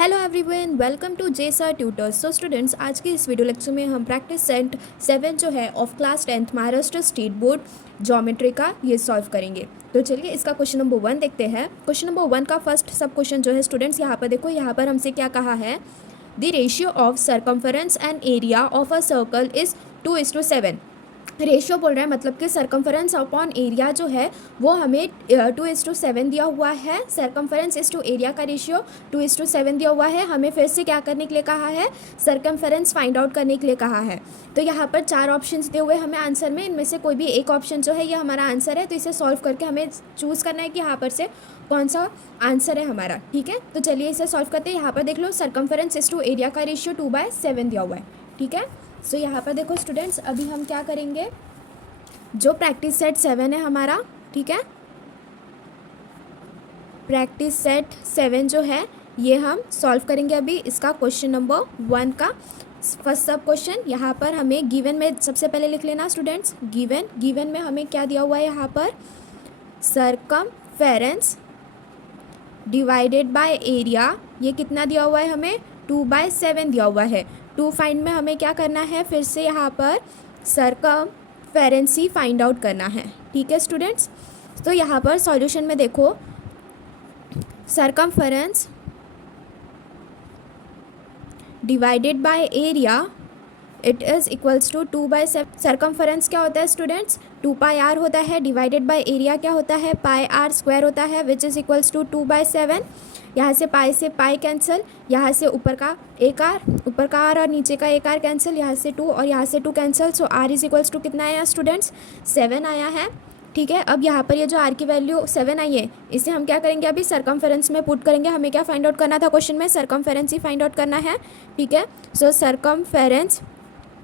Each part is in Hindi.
हेलो एवरीवन, वेलकम टू जेसा ट्यूटर्स। सो स्टूडेंट्स, आज के इस वीडियो लेक्चर में हम प्रैक्टिस सेट 7 जो है of class 10th Maharashtra state board geometry का ये सॉल्व करेंगे। तो चलिए इसका क्वेश्चन नंबर 1 देखते हैं। क्वेश्चन नंबर 1 का फर्स्ट सब क्वेश्चन जो है स्टूडेंट्स, यहाँ पर देखो, यहाँ पर हमसे क्या कहा है, the ratio of circumference and area of a circle is 2:7। Ratio बोल रहा है, मतलब कि सरकमफरेंस अपॉन एरिया जो है वो हमें 2:7 दिया हुआ है। सरकमफरेंस इस टू एरिया का रेशियो 2:7 दिया हुआ है। हमें फिर से क्या करने के लिए कहा है, सरकमफरेंस फाइंड आउट करने के लिए कहा है। तो यहाँ पर 4 ऑप्शंस दिए हुए हमें आंसर में, इनमें से कोई भी एक ऑप्शन जो है ये हमारा आंसर है। तो इसे सॉल्व करके हमें चूज़ करना है कि यहाँ पर से कौन सा आंसर है हमारा। ठीक है, तो चलिए इसे सॉल्व करते हैं। यहाँ पर देख लो, सरकमफरेंस इस टू एरिया का रेशियो 2/7 दिया हुआ है। ठीक है, सो यहाँ पर देखो स्टूडेंट्स, अभी हम क्या करेंगे, जो प्रैक्टिस सेट 7 है हमारा, ठीक है, प्रैक्टिस सेट 7 जो है ये हम सॉल्व करेंगे अभी। इसका क्वेश्चन नंबर 1 का फर्स्ट सब क्वेश्चन, यहाँ पर हमें गिवन में सबसे पहले लिख लेना स्टूडेंट्स। गिवन में हमें क्या दिया हुआ है, यहाँ पर सरकमफेरेंस डिवाइडेड बाय एरिया, ये कितना दिया हुआ है हमें, 2/7 दिया हुआ है। 2 फाइंड में हमें क्या करना है, फिर से यहाँ पर सरकमफेरेंस ही फाइंड आउट करना है। ठीक है स्टूडेंट्स, तो यहाँ पर सॉल्यूशन में देखो, circumference divided by area it is equals to 2/7। Circumference क्या होता है स्टूडेंट्स, 2πr होता है, डिवाइडेड बाय एरिया क्या होता है, πr² होता है, विच इज़ इक्वल्स टू 2/7। यहाँ से पाई से पाई कैंसिल, यहाँ से ऊपर का एक आर, ऊपर का आर और नीचे का एक आर कैंसिल, यहाँ से 2 और यहाँ से 2 cancel. So R is equals to कितना आया स्टूडेंट्स, 7 आया है। ठीक है, अब यहाँ पर ये जो आर की वैल्यू 7 आई है, इसे हम क्या करेंगे, अभी सरकमफेरेंस में पुट करेंगे। हमें क्या फाइंड आउट करना था क्वेश्चन में, सरकमफेरेंस ही फाइंड आउट करना है। ठीक है, so circumference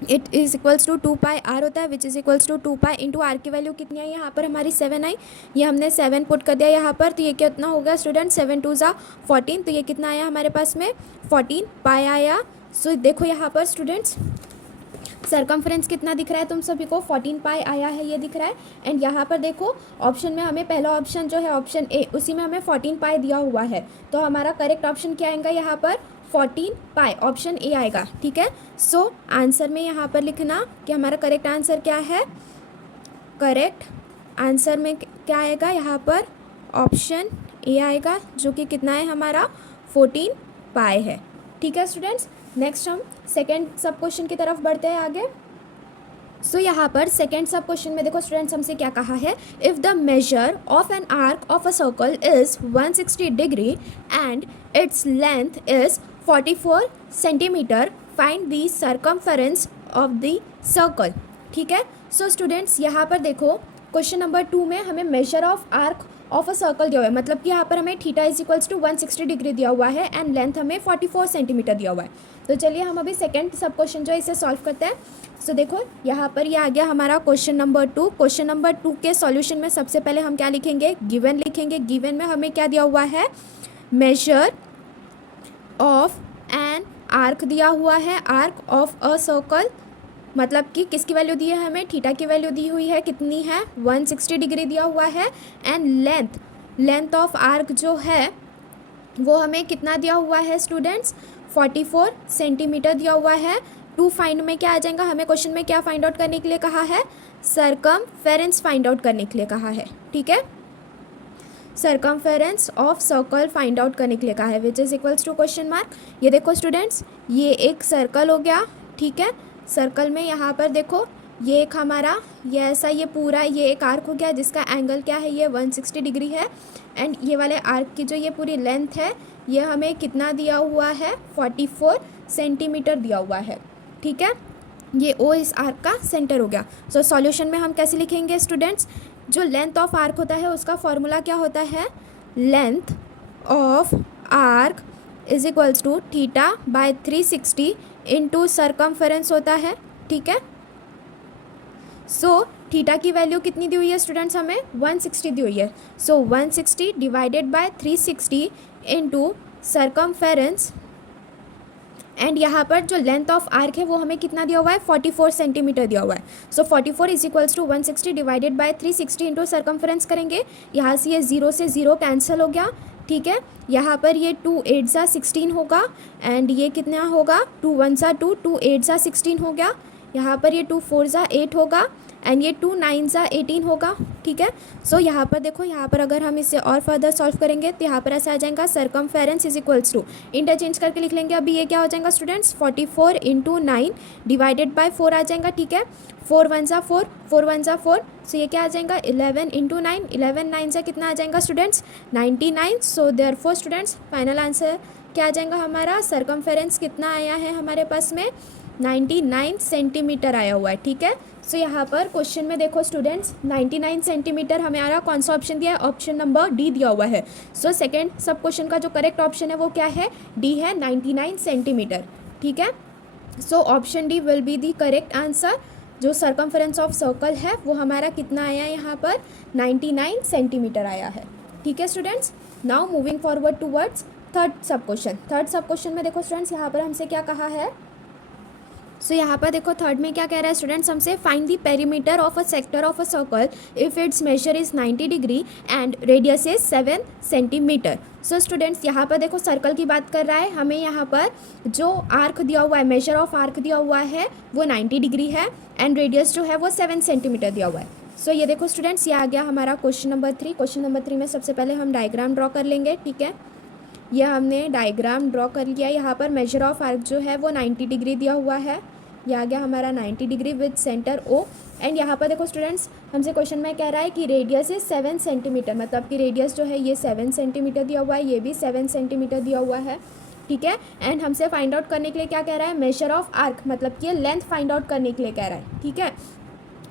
it is equals to 2πr होता है, which is equals to 2π into R की वैल्यू कितनी आई, यहाँ पर हमारी 7 आई। ये हमने 7 पुट कर दिया यहाँ पर, तो ये कितना हो गया स्टूडेंट, 7 2 ज़ा 14। तो ये कितना आया हमारे पास में, 14π आया। सो देखो यहाँ पर स्टूडेंट्स, सरकमफेरेंस कितना दिख रहा है तुम सभी को, 14π आया है, ये दिख रहा है। एंड यहाँ पर देखो ऑप्शन में हमें पहला ऑप्शन जो है ऑप्शन ए, उसी में हमें 14π दिया हुआ है। तो हमारा करेक्ट ऑप्शन क्या आएगा यहाँ पर, 14π, ऑप्शन ए आएगा। ठीक है, सो आंसर में यहाँ पर लिखना कि हमारा करेक्ट आंसर क्या है। करेक्ट आंसर में क्या आएगा यहाँ पर, ऑप्शन ए आएगा, जो कि कितना है हमारा, 14π है। ठीक है स्टूडेंट्स, नेक्स्ट हम सेकेंड सब क्वेश्चन की तरफ बढ़ते हैं आगे। सो यहाँ पर सेकेंड सब क्वेश्चन में देखो स्टूडेंट्स, हमसे क्या कहा है, if the measure of an arc of a circle is 160 degree and its length is 44 centimetre, find the circumference of the circle. ठीक है, सो स्टूडेंट्स यहाँ पर देखो क्वेश्चन नंबर 2 में हमें measure of arc of a circle दिया हुआ है, मतलब कि यहाँ पर हमें theta is equals to 160 degree दिया हुआ है एंड लेंथ हमें 44 सेंटीमीटर दिया हुआ है। तो चलिए हम अभी सेकेंड सब क्वेश्चन जो है इसे सॉल्व करते हैं। सो देखो यहाँ पर ये आ गया हमारा क्वेश्चन नंबर 2। क्वेश्चन नंबर 2 के सॉल्यूशन में सबसे पहले हम क्या लिखेंगे, गिवन लिखेंगे। गिवन में हमें क्या दिया हुआ है, मेजर ऑफ एन आर्क दिया हुआ है, आर्क ऑफ अ सर्कल, मतलब कि किसकी वैल्यू दी है हमें, थीटा की वैल्यू दी हुई है, कितनी है, 160 डिग्री दिया हुआ है। एंड लेंथ ऑफ आर्क जो है वो हमें कितना दिया हुआ है स्टूडेंट्स, 44 सेंटीमीटर दिया हुआ है। 2 फाइंड में क्या आ जाएगा, हमें क्वेश्चन में क्या फाइंड आउट करने के लिए कहा है, सरकमफेरेंस फाइंड आउट करने के लिए कहा है। ठीक है, circumference of circle find out करने के लिए कहा है, which is equals to question mark. ये देखो स्टूडेंट्स, ये एक सर्कल हो गया। ठीक है, सर्कल में यहाँ पर देखो ये एक हमारा, ये ऐसा, ये पूरा ये एक आर्क हो गया जिसका एंगल क्या है, ये 160 डिग्री है। एंड ये वाले आर्क की जो ये पूरी लेंथ है ये हमें कितना दिया हुआ है, 44 सेंटीमीटर दिया हुआ है। ठीक है, ये ओ इस आर्क का सेंटर हो गया। सो सॉल्यूशन में हम कैसे लिखेंगे स्टूडेंट्स, जो लेंथ ऑफ आर्क होता है उसका फॉर्मूला क्या होता है, length of arc is equals to theta by 360 into circumference होता है। ठीक है, सो थीटा की वैल्यू कितनी दी हुई है स्टूडेंट्स, हमें 160 दी हुई है। सो 160 divided by 360 into circumference, and यहाँ पर जो लेंथ ऑफ आर्क है वो हमें कितना दिया हुआ है, 44 सेंटीमीटर दिया हुआ है। So 44 is equals to 160 divided by 360 into circumference करेंगे, यहाँ से ये 0 से 0 कैंसिल हो गया, ठीक है। यहाँ पर ये 2 8 सा 16 होगा एंड ये कितना होगा 2 1 सा 2 2 8 सा 16 हो गया। यहाँ पर ये 2 4 सा 8 होगा एंड ये 2 9 सा 18 होगा, ठीक है। सो यहाँ पर देखो, यहाँ पर अगर हम इसे और फर्दर सॉल्व करेंगे तो यहाँ पर ऐसा आ जाएगा circumference is equals to, interchange करके लिख लेंगे। अभी ये क्या हो जाएगा स्टूडेंट्स 44 इंटू 9 डिवाइडेड बाय 4 आ जाएगा, ठीक है। 4 1 सा 4 4 1 सा 4, सो ये क्या आ जाएगा 11 इंटू 9 11 9 से कितना आ जाएगा students 99। So therefore students final answer क्या आ जाएगा हमारा, सरकमफेरेंस कितना आया है हमारे पास में 99 सेंटीमीटर आया हुआ है, ठीक है। सो यहाँ पर क्वेश्चन में देखो स्टूडेंट्स 99 सेंटीमीटर हमारा कौन सा ऑप्शन दिया है, ऑप्शन नंबर डी दिया हुआ है। सो सेकंड सब क्वेश्चन का जो करेक्ट ऑप्शन है वो क्या है, डी है 99 सेंटीमीटर, ठीक है। So option D will be the correct answer. जो सरकमफेरेंस ऑफ सर्कल है वो हमारा कितना आया है यहाँ पर 99 सेंटीमीटर आया है, ठीक है students. Now moving forward towards third सब क्वेश्चन। थर्ड सब क्वेश्चन में देखो स्टूडेंट्स यहाँ पर हमसे क्या कहा है, सो यहाँ पर देखो थर्ड में क्या कह रहा है स्टूडेंट्स हमसे, find the perimeter of a sector of a circle if its measure is 90 degree and radius is 7 centimetre. So students यहाँ पर देखो सर्कल की बात कर रहा है, हमें यहाँ पर जो आर्क दिया हुआ है, मेजर ऑफ आर्क दिया हुआ है वो 90 डिग्री है एंड रेडियस जो है वो 7 सेंटीमीटर दिया हुआ है। सो ये देखो स्टूडेंट्स ये आ गया हमारा क्वेश्चन नंबर 3। क्वेश्चन नंबर 3 में सबसे पहले हम डायग्राम ड्रॉ कर लेंगे, ठीक है। ये हमने डायग्राम ड्रॉ कर लिया। यहाँ पर मेजर ऑफ आर्क जो है वो 90 डिग्री दिया हुआ है, ये आ गया हमारा 90 degree with centre O. And यहाँ पर देखो स्टूडेंट्स हमसे क्वेश्चन में कह रहा है कि रेडियस है 7 सेंटीमीटर, मतलब कि रेडियस जो है ये 7 सेंटीमीटर दिया हुआ है, ये भी 7 सेंटीमीटर दिया हुआ है, ठीक है। एंड हमसे फाइंड आउट करने के लिए क्या कह रहा है, मेजर ऑफ आर्क, मतलब कि लेंथ फाइंड आउट करने के लिए कह रहा है, ठीक है।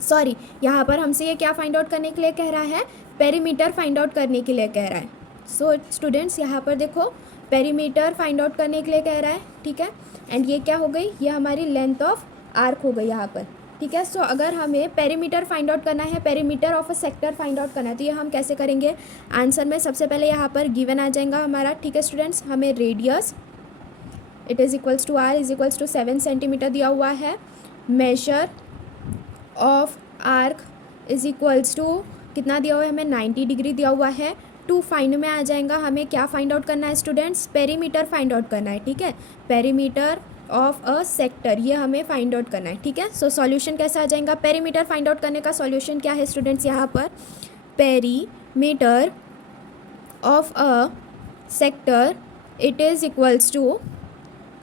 सॉरी, यहाँ पर हमसे ये क्या फाइंड आउट करने के लिए कह रहा है, पेरीमीटर फाइंड आउट करने के लिए कह रहा है। सो स्टूडेंट्स यहाँ पर देखो पेरीमीटर फाइंड आउट करने के लिए कह रहा है, ठीक है। एंड ये क्या हो गई, ये हमारी लेंथ ऑफ आर्क हो गई यहाँ पर, ठीक है। सो अगर हमें पेरीमीटर फाइंड आउट करना है, perimeter of a sector find out करना है, तो ये हम कैसे करेंगे, आंसर में सबसे पहले यहाँ पर गिवन आ जाएगा हमारा, ठीक है स्टूडेंट्स। हमें radius it is equals to R is equals to 7 centimetre दिया हुआ है, measure of arc is equals to कितना दिया हुआ है हमें 90 डिग्री दिया हुआ है। टू फाइंड में आ जाएगा, हमें क्या फाइंड आउट करना है स्टूडेंट्स, पेरीमीटर फाइंड आउट करना है, ठीक है। पेरीमीटर ऑफ अ सेक्टर ये हमें फाइंड आउट करना है, ठीक है। सो सॉल्यूशन कैसा आ जाएगा, पेरीमीटर फाइंड आउट करने का सॉल्यूशन क्या है स्टूडेंट्स, यहाँ पर perimeter of a sector it is equals to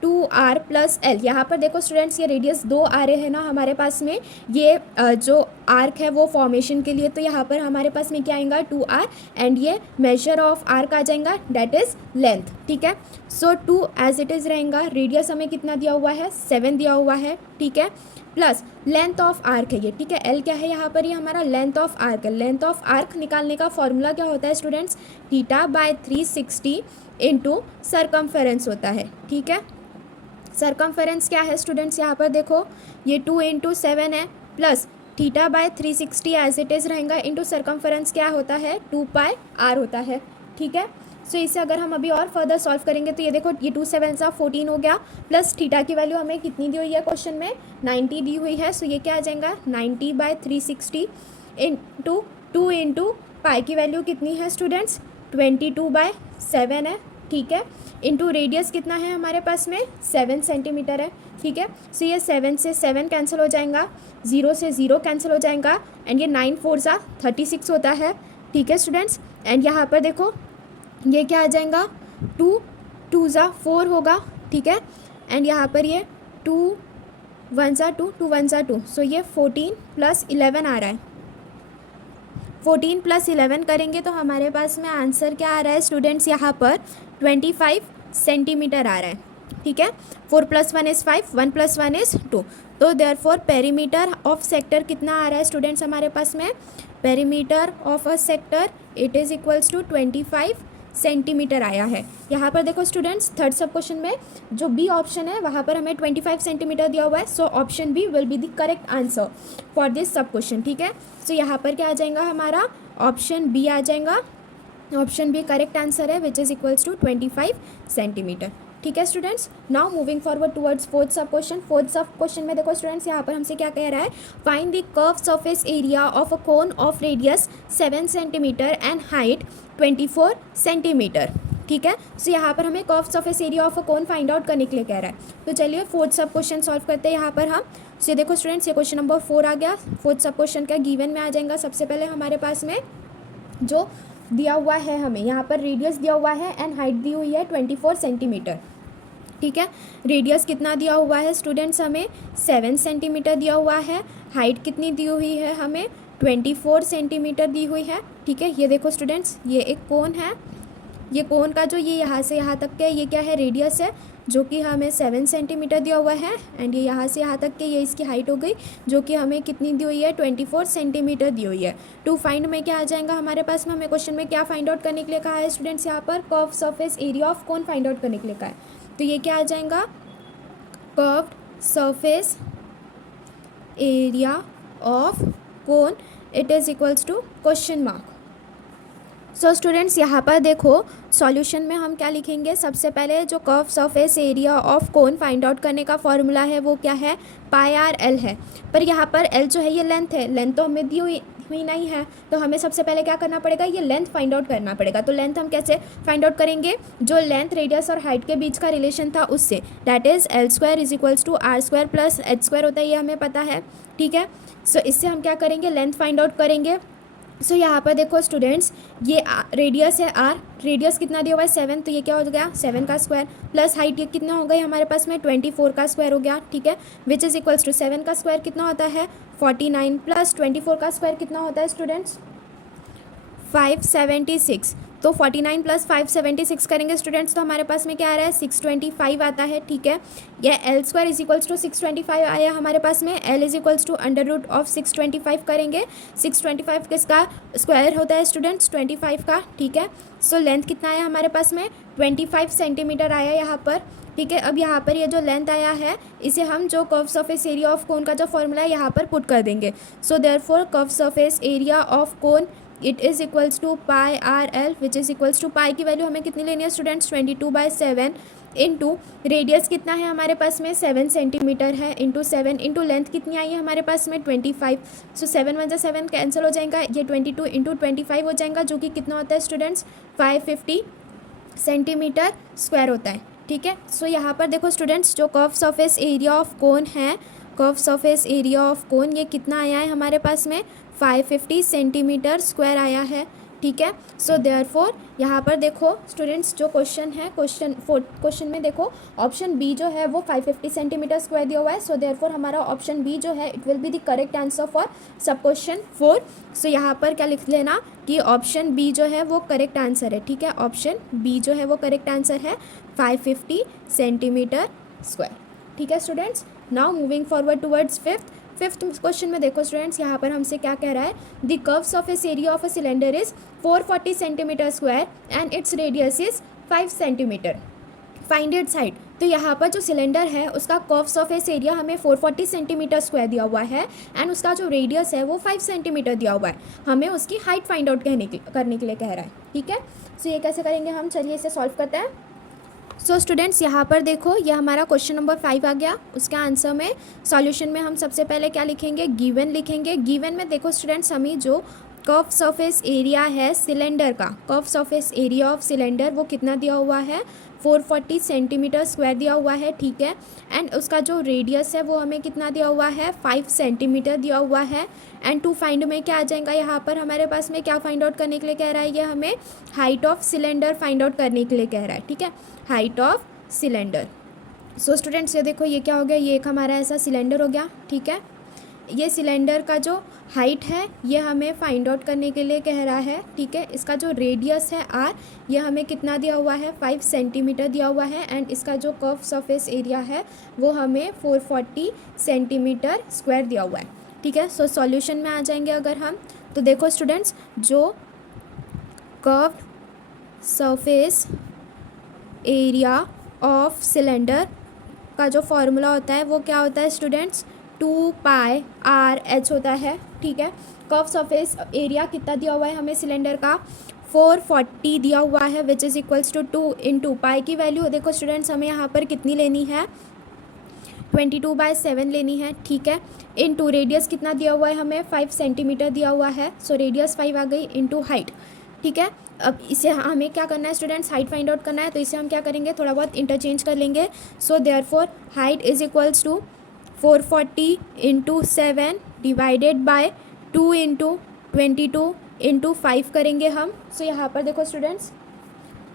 2r plus L. यहाँ पर देखो स्टूडेंट्स ये रेडियस 2 आ रहे हैं ना हमारे पास में, ये जो आर्क है वो फॉर्मेशन के लिए, तो यहाँ पर हमारे पास में क्या आएगा 2r एंड ये मेजर ऑफ आर्क आ जाएगा दैट इज़ लेंथ, ठीक है। सो 2 एज इट इज़ रहेगा, रेडियस हमें कितना दिया हुआ है 7 दिया हुआ है, ठीक है, प्लस लेंथ ऑफ आर्क है ये, ठीक है। एल क्या है यहाँ पर, ये हमारा लेंथ ऑफ आर्क है। लेंथ ऑफ आर्क निकालने का फॉर्मूला क्या होता है students, theta by 360 into circumference होता है, ठीक है। सरकमफेरेंस क्या है स्टूडेंट्स, यहाँ पर देखो ये 2 इंटू 7 है, plus theta by 360 as it is रहेगा, इंटू सरकमफेरेंस क्या होता है 2 पाई आर होता है, ठीक है। सो इसे अगर हम अभी और फर्दर सॉल्व करेंगे तो ये देखो ये 2 7 सा 14 हो गया, प्लस थीटा की वैल्यू हमें कितनी दी हुई है क्वेश्चन में 90 दी हुई है। सो ये क्या आ जाएगा 90 बाय 360 इंटू 2 इंटू पाई की वैल्यू कितनी है स्टूडेंट्स 22 बाय 7 है, ठीक है, इंटू रेडियस कितना है हमारे पास में 7 सेंटीमीटर है, ठीक है। सो ये 7 से 7 कैंसिल हो जाएगा, 0 से 0 कैंसिल हो जाएगा एंड ये 9 4 सा 36 होता है, ठीक है स्टूडेंट्स। एंड यहाँ पर देखो ये क्या आ जाएगा 2 2 सा 4 होगा, ठीक है। एंड यहाँ पर ये 2 1 सा 2 2 1 सा 2, सो ये 14 प्लस 11 आ रहा है। 14 प्लस 11 करेंगे तो हमारे पास में आंसर क्या आ रहा है स्टूडेंट्स, यहाँ पर 25 सेंटीमीटर आ रहा है, ठीक है। 4 + 1 इज़ 5, 1 + 1 इज़ 2, तो देयरफॉर पेरीमीटर ऑफ सेक्टर कितना आ रहा है स्टूडेंट्स हमारे पास में, perimeter of a sector it is equals to 25 centimetre आया है। यहाँ पर देखो स्टूडेंट्स थर्ड सब क्वेश्चन में जो बी ऑप्शन है वहाँ पर हमें 25 सेंटीमीटर दिया हुआ है, so option B will be the correct answer for this sub question, ठीक है। सो यहाँ पर क्या आ जाएगा हमारा ऑप्शन बी आ जाएगा, ऑप्शन बी करेक्ट आंसर है which is equals to 25 centimetre, ठीक है students. Now moving forward towards fourth sub question. Fourth sub question में देखो स्टूडेंट्स, यहाँ पर हमसे क्या कह रहा है, find the curve surface area of a cone of radius 7 centimetre and height 24 centimetre. ठीक है, सो यहाँ पर हमें curve surface area of a cone find out करने के लिए कह रहा है। तो चलिए फोर्थ सब क्वेश्चन सॉल्व करते हैं यहाँ पर हम। सो देखो स्टूडेंट्स, ये क्वेश्चन नंबर 4 आ गया। फोर्थ सब क्वेश्चन का गिवन में आ जाएगा। सबसे पहले हमारे पास में जो दिया हुआ है, हमें यहाँ पर रेडियस दिया हुआ है एंड हाइट दी हुई है 24 सेंटीमीटर। ठीक है, रेडियस कितना दिया हुआ है स्टूडेंट्स, हमें 7 सेंटीमीटर दिया हुआ है। हाइट कितनी दी हुई है, हमें 24 सेंटीमीटर दी हुई है। ठीक है, ये देखो स्टूडेंट्स, ये एक कोन है। ये कोन का जो ये यहाँ से यहाँ तक के ये क्या है, रेडियस है, जो कि हमें 7 सेंटीमीटर दिया हुआ है। एंड ये यहाँ से यहाँ तक के ये इसकी हाइट हो गई, जो कि हमें कितनी दी हुई है, 24 सेंटीमीटर दी हुई है। टू फाइंड में क्या आ जाएगा हमारे पास में, हमें क्वेश्चन में क्या फाइंड आउट करने के लिए कहा है स्टूडेंट्स, यहाँ पर curve surface area of cone find out करने के लिए कहा है। तो ये क्या आ जाएगा, curved surface area of cone, it is equals to question mark. So students, यहाँ पर देखो सॉल्यूशन में हम क्या लिखेंगे, सबसे पहले जो curve surface area of cone find out करने का फॉर्मूला है वो क्या है, पाई आर एल है। पर यहाँ पर एल जो है ये लेंथ है, लेंथ तो हमें दी हुई नहीं है, तो हमें सबसे पहले क्या करना पड़ेगा, ये लेंथ फाइंड आउट करना पड़ेगा। तो लेंथ हम कैसे फाइंड आउट करेंगे, जो लेंथ रेडियस और हाइट के बीच का रिलेशन था उससे, that is L square is equals to R square plus H square होता है, ये हमें पता है। ठीक है, सो इससे हम क्या करेंगे, लेंथ फाइंड आउट करेंगे। सो यहाँ पर देखो स्टूडेंट्स, ये रेडियस है आर, रेडियस कितना दिया हुआ है 7, तो ये क्या हो गया 7 का स्क्वायर, प्लस हाइट ये कितना हो गई हमारे पास में 24 का स्क्वायर हो गया। ठीक है, विच इज़ इक्वल्स टू 7 का स्क्वायर कितना होता है 49, प्लस 24 का स्क्वायर कितना होता है स्टूडेंट्स 576। तो 49 प्लस 576 करेंगे स्टूडेंट्स, तो हमारे पास में क्या आ रहा है 625 आता है। ठीक है, यह L square is equals to 625 आया हमारे पास में, L is equals to under root of 625 करेंगे। 625 किसका स्क्वायर होता है स्टूडेंट्स 25 का। ठीक है, सो लेंथ कितना आया हमारे पास में 25 सेंटीमीटर आया यहाँ पर। ठीक है, अब यहाँ पर ये जो लेंथ आया है इसे हम जो curve surface area of cone का जो फॉर्मूला है यहाँ पर पुट कर देंगे। So therefore curve surface area of cone it is equals to pi R L, which is equals to pi की वैल्यू हमें कितनी लेनी है स्टूडेंट्स 22/7 इंटू रेडियस कितना है हमारे पास में 7 सेंटीमीटर है, इंटू 7 इंटू लेंथ कितनी आई है हमारे पास में 25। सो 7 × 7 कैंसिल हो जाएगा, ये 22 इंटू 25 हो जाएगा, जो कि कितना होता है स्टूडेंट्स 550 सेंटीमीटर स्क्वायर होता है। ठीक है, सो यहाँ पर देखो स्टूडेंट्स, जो curve surface area of cone है, curve surface area of cone ये कितना आया है हमारे पास में 550 सेंटीमीटर स्क्वायर आया है। ठीक है, सो देयरफॉर यहाँ पर देखो स्टूडेंट्स, जो क्वेश्चन है क्वेश्चन में देखो ऑप्शन बी जो है वो 550 सेंटीमीटर स्क्वायर दिया हुआ है। सो देयरफॉर हमारा ऑप्शन बी जो है it will be the correct answer for सब क्वेश्चन 4। सो यहाँ पर क्या लिख लेना कि ऑप्शन बी जो है वो करेक्ट आंसर है। ठीक है, ऑप्शन बी जो है वो करेक्ट आंसर है 550 सेंटीमीटर स्क्वायर। ठीक है students, now moving forward towards fifth question में देखो स्टूडेंट्स, यहाँ पर हमसे क्या कह रहा है, the curve surface area of a cylinder is 440 centimetre square and its radius is 5 centimetre, find its height. तो यहाँ पर जो सिलेंडर है उसका कर्व सरफेस एरिया हमें 440 सेंटीमीटर स्क्वायर दिया हुआ है एंड उसका जो रेडियस है वो 5 सेंटीमीटर दिया हुआ है, हमें उसकी हाइट फाइंड आउट करने के लिए कह रहा है। ठीक है, सो ये कैसे करेंगे हम, चलिए इसे सॉल्व करते हैं। सो स्टूडेंट्स, यहाँ पर देखो ये हमारा क्वेश्चन नंबर 5 आ गया। उसका आंसर में सॉल्यूशन में हम सबसे पहले क्या लिखेंगे, गिवन लिखेंगे। गिवन में देखो स्टूडेंट्स, हमें जो कर्व सरफेस एरिया है सिलेंडर का, curve surface area of cylinder वो कितना दिया हुआ है 440 सेंटीमीटर स्क्वायर दिया हुआ है। ठीक है, एंड उसका जो रेडियस है वो हमें कितना दिया हुआ है 5 सेंटीमीटर दिया हुआ है। एंड टू फाइंड में क्या आ जाएगा, यहाँ पर हमारे पास में क्या फाइंड आउट करने के लिए कह रहा है, ये हमें height of cylinder find out करने के लिए कह रहा है। ठीक है, height of cylinder. So students, ये देखो ये क्या हो गया, ये एक हमारा ऐसा सिलेंडर हो गया। ठीक है, ये सिलेंडर का जो हाइट है ये हमें फाइंड आउट करने के लिए कह रहा है। ठीक है, इसका जो रेडियस है आर ये हमें कितना दिया हुआ है 5 सेंटीमीटर दिया हुआ है एंड इसका जो कर्व सरफेस एरिया है वो हमें 440 सेंटीमीटर स्क्वायर दिया हुआ है। ठीक है, सो सॉल्यूशन में आ जाएंगे अगर हम, तो देखो स्टूडेंट्स, जो curve surface area of cylinder का जो फॉर्मूला होता है वो क्या होता है स्टूडेंट्स 2πRh होता है। ठीक है, कर्व सरफेस एरिया कितना दिया हुआ है हमें सिलेंडर का 440 दिया हुआ है which is equals to 2 into pi की वैल्यू देखो स्टूडेंट्स हमें यहाँ पर कितनी लेनी है 22/7 लेनी है, ठीक है। इनटू रेडियस कितना दिया हुआ है हमें 5 सेंटीमीटर दिया हुआ है, सो रेडियस 5 आ गई इनटू हाइट, ठीक है। अब इसे हमें क्या करना है स्टूडेंट्स, हाइट फाइंड आउट करना है, तो इसे हम क्या करेंगे थोड़ा बहुत इंटरचेंज कर लेंगे। So therefore height is equals to 440 into 7 divided by 2 into 22 into 5 करेंगे हम। सो यहाँ पर देखो स्टूडेंट्स,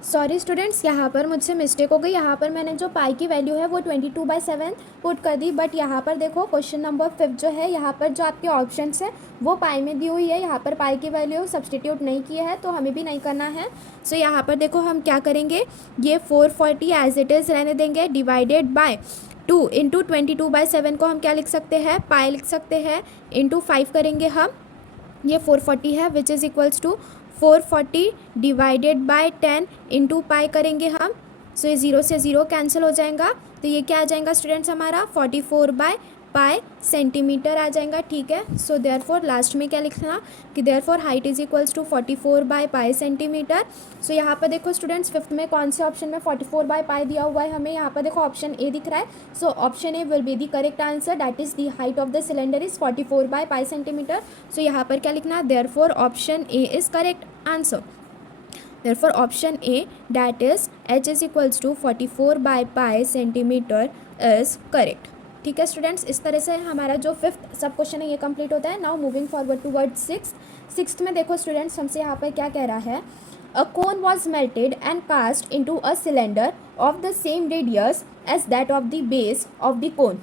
सॉरी स्टूडेंट्स यहाँ पर मुझसे मिस्टेक हो गई, यहाँ पर मैंने जो पाई की वैल्यू है वो 22/7 पुट कर दी, बट यहाँ पर देखो क्वेश्चन नंबर 5 जो है यहाँ पर जो आपके ऑप्शंस है वो पाई में दी हुई है, यहाँ पर पाई की वैल्यू सब्सटीट्यूट नहीं किया है, तो हमें भी नहीं करना है। सो यहाँ पर देखो हम क्या करेंगे, ये 440 एज इट इज़ रहने देंगे, डिवाइडेड बाय 2 इंटू 22/7 को हम क्या लिख सकते हैं, पाई लिख सकते हैं, इंटू 5 करेंगे हम, ये 440 है which is equals to 440 divided by 10 into pi करेंगे हम। सो ये 0 से 0 कैंसिल हो जाएगा, तो ये क्या आ जाएगा स्टूडेंट्स हमारा 44/पाई सेंटीमीटर आ जाएगा, ठीक है। सो देयरफॉर लास्ट में क्या लिखना कि therefore height is equals to 44/पाई सेंटीमीटर। सो यहाँ पर देखो स्टूडेंट्स फिफ्थ में कौन से ऑप्शन में 44/पाई दिया हुआ है हमें, यहाँ पर देखो ऑप्शन ए दिख रहा है। So option A will be the correct answer, that is the height of the cylinder is 44/पाई सेंटीमीटर। सो यहाँ पर क्या लिखना, therefore option A is correct answer. Therefore option A, that is h is equals to 44/पाई सेंटीमीटर is correct, ठीक है स्टूडेंट्स। इस तरह से हमारा जो फिफ्थ सब क्वेश्चन है ये कंप्लीट होता है। Now moving forward toward sixth में देखो स्टूडेंट्स हमसे यहाँ पर क्या कह रहा है, a cone was melted and cast into a cylinder of the same radius as that of the base of the cone.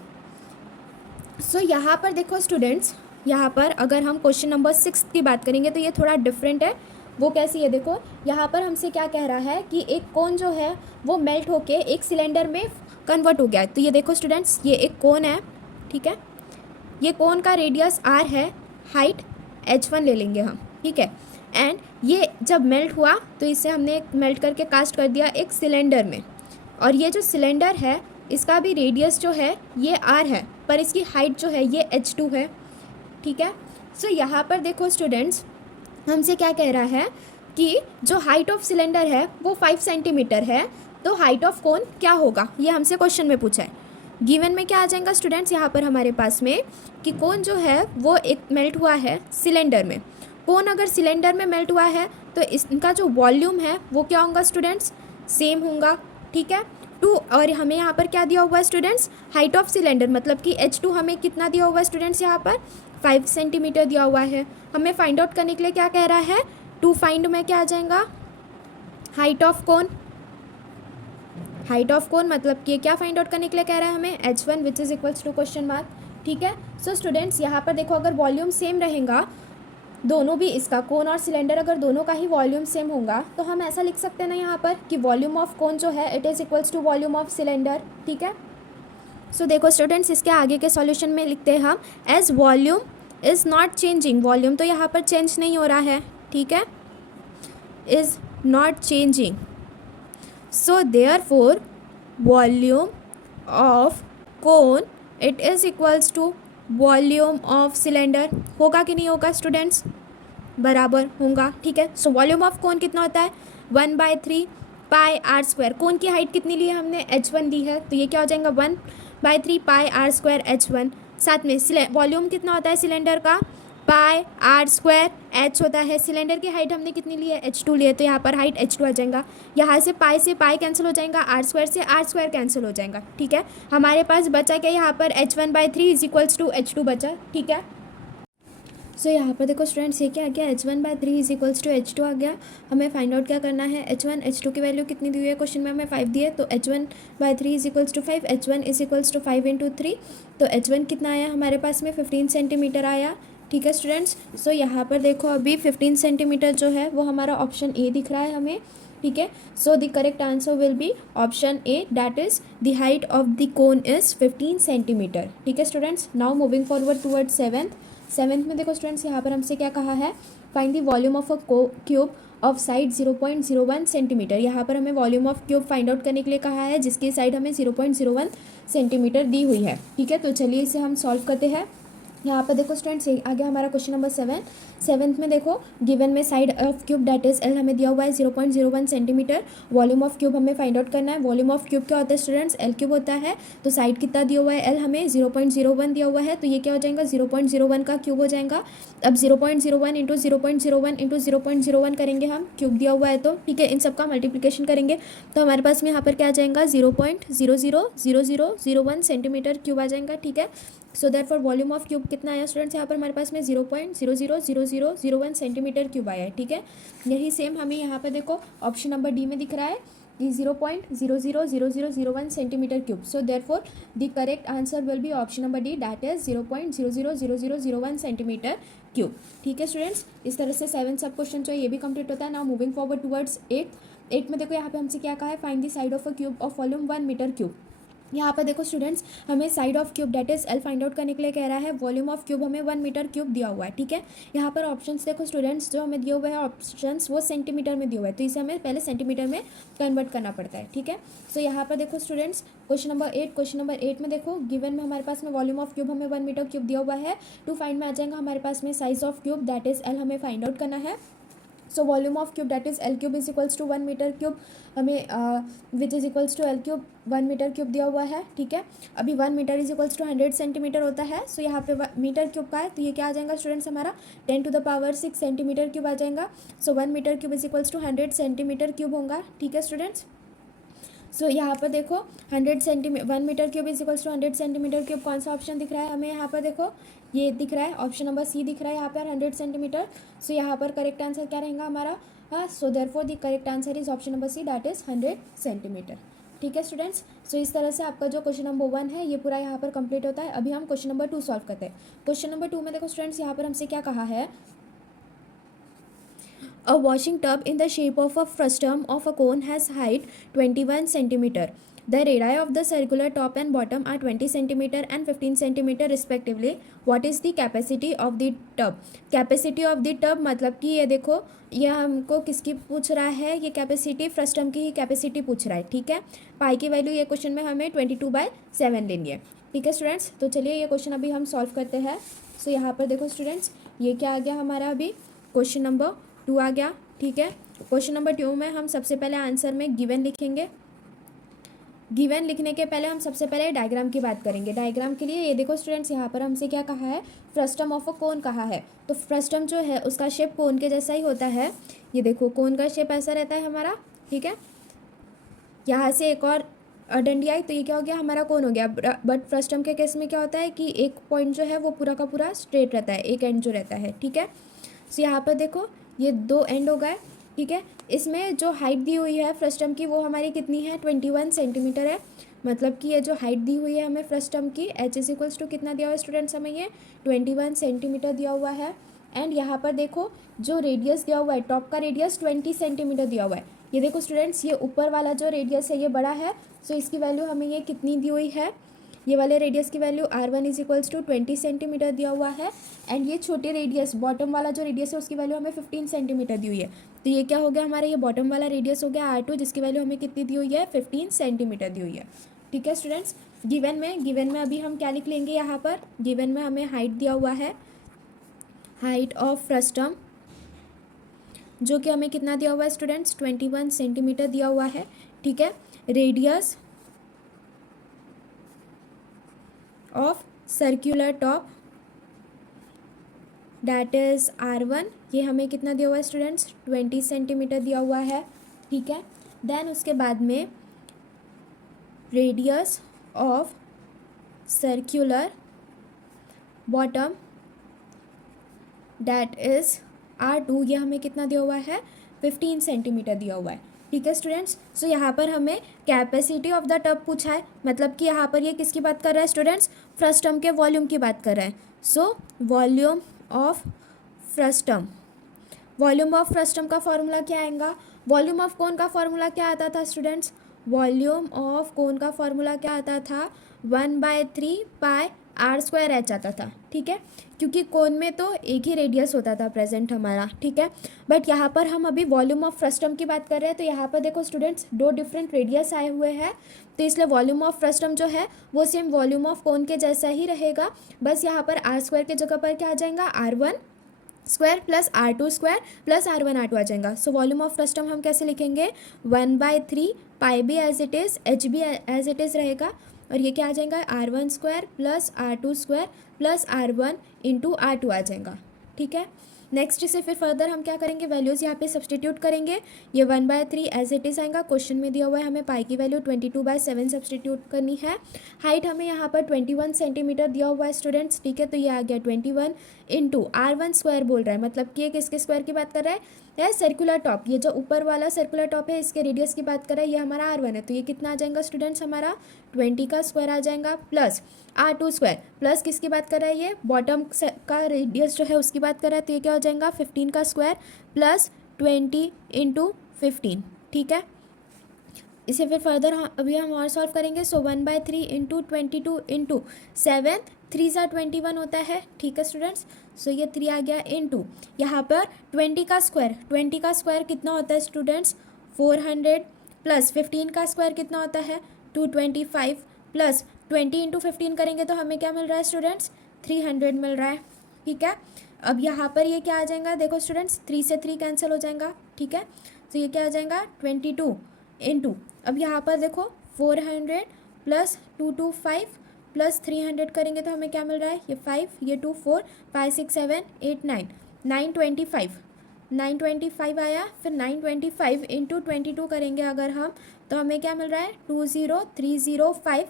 So यहाँ पर देखो स्टूडेंट्स, यहाँ पर अगर हम क्वेश्चन नंबर 6 की बात करेंगे तो ये थोड़ा डिफरेंट है। वो कैसी है देखो, यहाँ पर हमसे क्या कह रहा है कि एक कोन जो है वो मेल्ट होके एक सिलेंडर में कन्वर्ट हो गया है। तो ये देखो स्टूडेंट्स, ये एक कोन है, ठीक है, ये कोन का रेडियस r है, हाइट h1 ले लेंगे हम, ठीक है। एंड ये जब मेल्ट हुआ तो इसे हमने मेल्ट करके कास्ट कर दिया एक सिलेंडर में, और ये जो सिलेंडर है इसका भी रेडियस जो है ये r है, पर इसकी हाइट जो है ये h2 है, ठीक है। सो यहाँ पर देखो स्टूडेंट्स हमसे क्या कह रहा है कि जो हाइट ऑफ सिलेंडर है वो 5 सेंटीमीटर है, तो हाइट ऑफ कोन क्या होगा, ये हमसे क्वेश्चन में पूछा है। गिवन में क्या आ जाएगा स्टूडेंट्स यहाँ पर हमारे पास में कि कोन जो है वो एक मेल्ट हुआ है सिलेंडर में। कोन अगर सिलेंडर में मेल्ट हुआ है तो इसका जो वॉल्यूम है वो क्या होगा स्टूडेंट्स, सेम होगा, ठीक है। 2 और हमें यहाँ पर क्या दिया हुआ है स्टूडेंट्स, हाइट ऑफ सिलेंडर, मतलब कि h2 हमें कितना दिया हुआ है स्टूडेंट्स, यहाँ पर 5 सेंटीमीटर दिया हुआ है। हमें फाइंड आउट करने के लिए क्या कह रहा है, टू फाइंड में क्या आ जाएगा, height of cone, height of cone मतलब कि क्या फाइंड आउट करने के लिए कह रहा है हमें, h1 which is equals to question mark, ठीक है। सो स्टूडेंट्स यहाँ पर देखो अगर वॉल्यूम सेम रहेगा, दोनों भी इसका कोन और सिलेंडर अगर दोनों का ही वॉल्यूम सेम होगा तो हम ऐसा लिख सकते हैं ना यहाँ पर कि वॉल्यूम ऑफ कोन जो है it is equals to volume of cylinder, ठीक है। सो देखो स्टूडेंट्स इसके आगे के सॉल्यूशन में लिखते हैं हम, as volume is not changing, volume तो यहाँ पर चेंज नहीं हो रहा है, ठीक है, is not changing, so therefore volume of cone it is equals to volume of cylinder, होगा कि नहीं होगा स्टूडेंट्स, बराबर होगा, ठीक है। सो वॉल्यूम ऑफ कोन कितना होता है 1/3 पाई आर स्क्वायर, कोन की हाइट कितनी ली है हमने h1 दी है, तो ये क्या हो जाएगा 1/3 पाई आर स्क्वायर h1, साथ में वॉल्यूम कितना होता है सिलेंडर का पाई आर स्क्वायर h होता है, सिलेंडर की हाइट हमने कितनी ली है h2 ली है, तो यहाँ पर हाइट h2 आ जाएगा, यहाँ से पाई कैंसिल हो जाएगा, आर स्क्वायर से आर स्क्वायर कैंसिल हो जाएगा, ठीक है। हमारे पास बचा क्या यहाँ पर h1/3 is equals to h2 बचा, ठीक है। सो यहाँ पर देखो स्टूडेंट्स ये क्या आ गया, h1/3 is equals to h2 आ गया। हमें फाइंड आउट क्या करना है, h1 h2 की वैल्यू कितनी दी हुई है क्वेश्चन में, हमें 5 दी है, तो h1/3 is equals to 5, h1 is equals to 5 into 3, तो h1 कितना आया हमारे पास में 15 सेंटीमीटर आया, ठीक है स्टूडेंट्स। सो यहाँ पर देखो अभी 15 सेंटीमीटर जो है वो हमारा ऑप्शन ए दिख रहा है हमें, ठीक है। So the correct answer will be option A, that is the height of the cone is 15 centimetre, ठीक है students. Now moving forward toward seventh में देखो स्टूडेंट्स यहाँ पर हमसे क्या कहा है, find the volume of a cube of side 0.01 centimetre, यहाँ पर हमें volume of cube find out करने के लिए कहा है जिसकी साइड हमें 0.01 सेंटीमीटर दी हुई है, ठीक है। तो चलिए इसे हम सॉल्व करते हैं। यहाँ पर देखो स्टूडेंट्स, ये आ गया हमारा क्वेश्चन नंबर 7th में देखो गिवन में side of cube that is L हमें दिया हुआ है 0.01 सेंटीमीटर। वॉल्यूम ऑफ क्यूब हमें फाइंड आउट करना है। वॉल्यूम ऑफ क्यूब क्या होता है स्टूडेंट्स, एल क्यूब होता है। तो साइड कितना दिया हुआ है, एल हमें 0.01 दिया हुआ है, तो ये क्या हो जाएगा 0.01 का क्यूब हो जाएगा। अब 0.01 इंटू 0.01 इंटू 0.01 करेंगे हम, क्यूब दिया हुआ है तो ठीक है, इन सबका मल्टीप्लिकेशन करेंगे तो हमारे पास में यहाँ पर क्या आ जाएगा 0.000001 सेंटीमीटर क्यूब आ जाएगा। ठीक है, so that for volume of cube कितना आया स्टूडेंट्स, यहाँ पर हमारे पास में 0.000001 सेंटीमीटर क्यूब आया है। ठीक है, यही सेम हमें यहाँ पर देखो ऑप्शन नंबर डी में दिख रहा है कि 0.000001 centimetre cube. So therefore the correct answer will be option number D, that is 0.000001 centimetre cube. ठीक है स्टूडेंट्स, इस तरह से 7 सब क्वेश्चन जो है ये भी कंप्लीट होता है। नाउ मूविंग फॉरवर्ड टुवर्ड्स 8 में देखो यहाँ पे हमसे क्या कहा है, find the side of a cube of volume 1 metre cube. यहाँ पर देखो स्टूडेंट्स, हमें side of cube that is L find out करने के लिए कह रहा है। वॉल्यूम ऑफ क्यूब हमें 1 मीटर क्यूब दिया हुआ है। ठीक है, यहाँ पर ऑप्शंस देखो स्टूडेंट्स, जो हमें दिए हुए हैं ऑप्शंस वो सेंटीमीटर में दिए हुए हैं, तो इसे हमें पहले सेंटीमीटर में कन्वर्ट करना पड़ता है। ठीक है, सो यहाँ पर देखो स्टूडेंट्स क्वेश्चन नंबर 8 में देखो गिवन में हमारे पास में वॉल्यूम ऑफ क्यूब हमें 1 मीटर क्यूब दिया हुआ है। टू फाइंड में आ जाएगा हमारे पास में size of cube that is L हमें फाइंड आउट करना है। So volume of cube that is L cube is equals to 1 metre cube, हमें which is equals to L cube 1 metre cube दिया हुआ है। ठीक है, अभी 1 metre is equals to 100 centimetre होता है। सो यहाँ पे मीटर क्यूब का है, तो ये क्या आ जाएगा स्टूडेंट्स हमारा 10⁻6 सेंटीमीटर क्यूब आ जाएगा। So 1 metre cube is equals to 100 centimetre cube होगा। ठीक है स्टूडेंट्स, सो यहाँ पर देखो 1 metre cube is equals to 100 centimetre cube, कौन सा ऑप्शन दिख रहा है हमें यहाँ पर देखो, ये दिख रहा है ऑप्शन नंबर सी दिख रहा है यहाँ पर 100 सेंटीमीटर। सो यहाँ पर करेक्ट आंसर क्या रहेगा हमारा, so therefore the correct answer is option number see that is 100 centimetre. ठीक है स्टूडेंट्स, सो इस तरह से आपका जो क्वेश्चन नंबर 1 है ये पूरा यहाँ पर कंप्लीट होता है। अभी हम क्वेश्चन नंबर 2 सॉल्व करते हैं। क्वेश्चन नंबर 2 में देखो स्टूडेंट्स, यहाँ पर हमसे क्या कहा है, a washing tub in the shape of a frustum of a cone has height 21 centimeter. The radii of the circular top and bottom are 20 centimeter and 15 centimeter respectively. What is the capacity of the tub? Capacity of the tub मतलब कि ये देखो, ये हमको किसकी पूछ रहा है, ये कैपेसिटी फ्रस्टम की ही कैपेसिटी पूछ रहा है। ठीक है, पाई की वैल्यू ये क्वेश्चन में हमें 22/7 लेनी है। ठीक है स्टूडेंट्स, तो चलिए ये क्वेश्चन अभी हम सॉल्व करते हैं। सो यहाँ पर देखो स्टूडेंट्स, ये क्या आ गया हमारा, अभी क्वेश्चन नंबर 2 आ गया। ठीक है, क्वेश्चन नंबर 2 में हम सबसे पहले आंसर में गिवन लिखेंगे। गिवन लिखने के पहले हम सबसे पहले डायग्राम की बात करेंगे। डायग्राम के लिए ये देखो स्टूडेंट्स, यहाँ पर हमसे क्या कहा है, फ्रस्टम ऑफ अ कोन कहा है। तो फ्रस्टम जो है उसका शेप कोन के जैसा ही होता है। ये देखो कोन का शेप ऐसा रहता है हमारा। ठीक है, यहाँ से एक और डंडी आई तो ये क्या हो गया, हमारा कोन हो गया। बट फ्रस्टम के केस में क्या होता है कि एक पॉइंट जो है वो पूरा का पूरा स्ट्रेट रहता है, एक एंड जो रहता है। ठीक है, सो यहाँ पर देखो ये 2 एंड हो गए। ठीक है, इसमें जो हाइट दी हुई है फ्रस्टम की वो हमारी कितनी है, 21 सेंटीमीटर है। मतलब कि ये जो हाइट दी हुई है हमें फ्रस्टम की, एच इज इक्वल्स टू कितना दिया हुआ है स्टूडेंट्स, हमें ये 21 सेंटीमीटर दिया हुआ है। एंड यहाँ पर देखो जो रेडियस दिया हुआ है, टॉप का रेडियस 20 सेंटीमीटर दिया हुआ है। ये देखो स्टूडेंट्स, ये ऊपर वाला जो रेडियस है ये बड़ा है। सो इसकी वैल्यू हमें ये कितनी दी हुई है, ये वाले रेडियस की value R1 is equals to 20 centimetre दिया हुआ है। एंड ये छोटे रेडियस बॉटम वाला जो रेडियस है उसकी वैल्यू हमें 15 सेंटीमीटर दी हुई है। तो ये क्या हो गया हमारा, ये बॉटम वाला रेडियस हो गया R2, जिसकी वैल्यू हमें कितनी दी हुई है, 15 सेंटीमीटर दी हुई है। ठीक है स्टूडेंट्स, गिवन में अभी हम क्या लिख लेंगे, यहाँ पर गिवन में हमें हाइट दिया हुआ है, हाइट ऑफ फ्रस्टम जो कि हमें कितना दिया हुआ है स्टूडेंट्स, 21 सेंटीमीटर दिया हुआ है। ठीक है, radius of circular top that is R1, ये हमें कितना दिया हुआ है स्टूडेंट्स, 20 सेंटीमीटर दिया हुआ है। ठीक है, देन उसके बाद में radius of circular bottom that is R2, ये हमें कितना दिया हुआ है, 15 सेंटीमीटर दिया हुआ है। ठीक है स्टूडेंट्स, सो यहाँ पर हमें कैपेसिटी ऑफ द टब पूछा है, मतलब कि यहाँ पर ये किसकी बात कर रहा है स्टूडेंट्स, फ्रस्टम के वॉल्यूम की बात कर रहा है। So volume of frustum, volume of frustum का फॉर्मूला क्या आएगा, वॉल्यूम ऑफ कोन का फॉर्मूला क्या आता था स्टूडेंट्स, वॉल्यूम ऑफ कोन का फॉर्मूला क्या आता था, 1/3 पाई आर स्क्वायर एच आता था, ठीक है, क्योंकि कोन में तो एक ही रेडियस होता था प्रेजेंट हमारा, ठीक है। बट यहाँ पर हम अभी वॉल्यूम ऑफ फ्रस्टम की बात कर रहे हैं, तो यहाँ पर देखो स्टूडेंट्स दो डिफरेंट रेडियस आए हुए हैं, तो इसलिए वॉल्यूम ऑफ फ्रस्टम जो है वो सेम वॉल्यूम ऑफ कोन के जैसा ही रहेगा, बस यहाँ पर आर स्क्वायर की जगह पर क्या आ जाएगा, R1 square plus R2 square plus R1 R2 आ जाएगा। सो वॉल्यूम ऑफ फ्रस्टम हम कैसे लिखेंगे, 1/3 पाई भी एज इट इज़, एच भी एज इट इज़ रहेगा, और ये क्या आ जाएगा, R1 square plus R2 square plus R1 into R2 आ जाएगा, ठीक है। नेक्स्ट इसे फिर फर्दर हम क्या करेंगे, वैल्यूज़ यहाँ पे सब्सटीट्यूट करेंगे, ये 1/3 एज इट इज़ आएगा, क्वेश्चन में दिया हुआ है हमें पाई की वैल्यू 22/7 सब्सटीट्यूट करनी है, हाइट हमें यहाँ पर 21 सेंटीमीटर दिया हुआ है स्टूडेंट्स, ठीक है, तो ये आ गया 21 इंटू R1 स्क्वायर बोल रहा है, मतलब कि ये किसके स्क्वायर की बात कर रहा है सर्कुलर टॉप, ये जो ऊपर वाला सर्कुलर टॉप है इसके रेडियस की बात कर रहा है, ये हमारा R1 है, तो ये कितना आ जाएगा स्टूडेंट्स, हमारा 20 का स्क्वायर आ जाएगा, प्लस R2 स्क्वायर, प्लस किसकी बात कर रहा है, ये बॉटम का रेडियस जो है उसकी बात कर रहा है, तो ये क्या हो जाएगा 15 का स्क्वायर प्लस 20 इंटू 15, ठीक है। इसे फिर फर्दर अभी हम और सॉल्व करेंगे, सो 1/3 इंटू 22 इंटू 7, 3 सा 21 होता है, ठीक है स्टूडेंट्स, सो ये 3 आ गया इंटू यहाँ पर 20 का स्क्वायर, 20 का स्क्वायर कितना होता है स्टूडेंट्स 400, प्लस 15 का स्क्वायर कितना होता है 225, प्लस 20 इंटू 15 करेंगे तो हमें क्या मिल रहा है स्टूडेंट्स 300 मिल रहा है, ठीक है। अब यहाँ पर ये क्या आ जाएगा, देखो स्टूडेंट्स 3 से 3 कैंसिल हो जाएगा, ठीक है, तो ये क्या आ जाएगा 22 इंटू, अब यहाँ पर देखो 400 प्लस 225 प्लस 300 करेंगे तो हमें क्या मिल रहा है, ये 5, ये 2, 4, 5, 6, 7, 8, 9, 925 आया, फिर 925 इंटू 22 करेंगे अगर हम, तो हमें क्या मिल रहा है 20305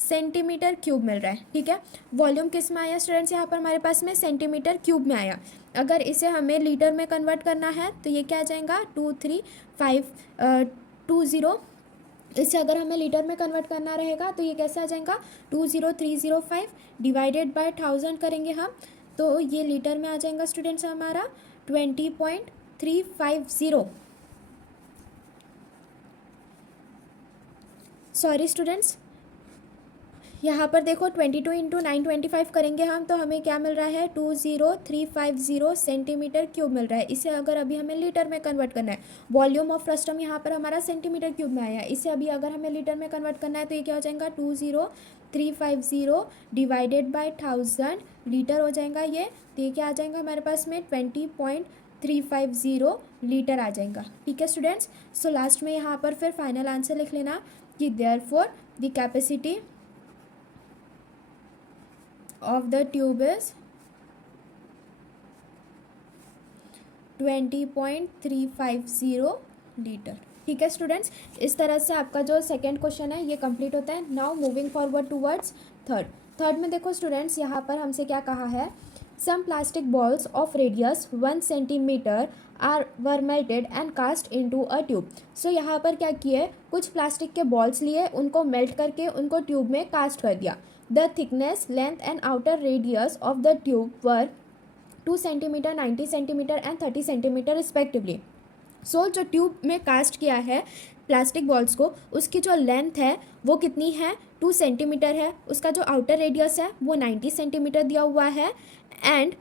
सेंटीमीटर क्यूब मिल रहा है, ठीक है। वॉल्यूम किस में आया स्टूडेंट्स, यहाँ पर हमारे पास में सेंटीमीटर क्यूब में आया, अगर इसे हमें लीटर में कन्वर्ट करना है तो ये क्या आ जाएगा 2320, इसे अगर हमें लीटर में कन्वर्ट करना रहेगा तो ये कैसे आ जाएगा 20305 डिवाइडेड बाय 1000 करेंगे हम, तो ये लीटर में आ जाएगा स्टूडेंट्स हमारा 20.350, सॉरी स्टूडेंट्स, यहाँ पर देखो 22 इंटू 925 करेंगे हम तो हमें क्या मिल रहा है 20350 सेंटीमीटर क्यूब मिल रहा है, इसे अगर अभी हमें लीटर में कन्वर्ट करना है, वॉल्यूम ऑफ फ्रस्टम यहाँ पर हमारा सेंटीमीटर क्यूब में आया, इसे अभी अगर हमें लीटर में कन्वर्ट करना है तो ये क्या हो जाएगा 20350 डिवाइडेड बाई 1000 लीटर हो जाएगा ये, तो ये क्या आ जाएगा हमारे पास में 20.350 लीटर आ जाएगा, ठीक है स्टूडेंट्स। सो लास्ट में यहाँ पर फिर फाइनल आंसर लिख लेना कि therefore the capacity of the tube is 20.350 litre, ठीक है स्टूडेंट्स। इस तरह से आपका जो सेकेंड क्वेश्चन है ये कंप्लीट होता है। Now moving forward towards third में देखो स्टूडेंट्स यहाँ पर हमसे क्या कहा है, some plastic balls of radius 1 centimetre were melted and cast into a tube. So यहाँ पर क्या किए, कुछ प्लास्टिक के बॉल्स लिए, उनको मेल्ट करके उनको ट्यूब में कास्ट कर दिया। The thickness, length and outer radius of the tube were 2 centimeter, 90 centimeter and 30 centimeter respectively. So जो ट्यूब में कास्ट किया है प्लास्टिक बॉल्स को, उसकी जो लेंथ है वो कितनी है 2 सेंटीमीटर है, उसका जो आउटर रेडियस है वो 90 सेंटीमीटर दिया हुआ है, एंड